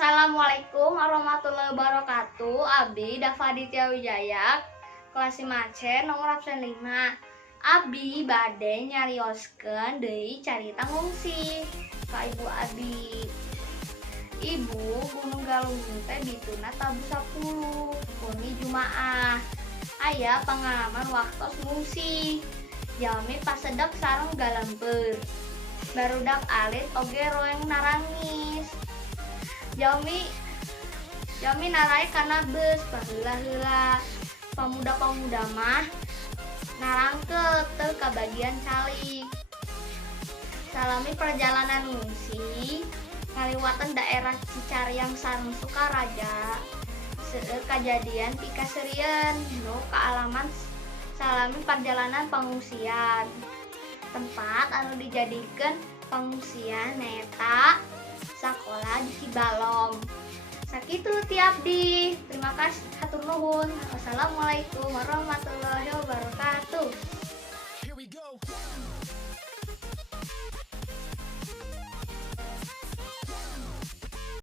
Assalamualaikum warahmatullahi wabarakatuh. Abdi Dafa Aditya Wijaya, kelas 5 C nomor absen 5. Abdi bade nyarioskeun deui carita ngungsi ka ibu abdi. Ibu Gunung Galunggung teh dituna tabu 10 puni Jumaah. Aya pengalaman waktos ngungsi. Jalmi pasedek sareng galempeur. Barudak alit oge roeng narangis. Jalmi narai kana beus paheula-heula. Pamuda-pamuda mah narangkeut teu ka bagian calik. Salami perjalanan ngungsi ngaliwatan daerah Cicariang sareng Sukaraja. Seueur kajadian pikaseurieun nu kaalaman salami perjalanan pengungsian. Tempat anu dijadikeun pengungsian nyaeta sakola di Sibalom. Sakitu ti abdi. Terima kasih, hatur nuhun. Wassalamualaikum warahmatullahi wabarakatuh.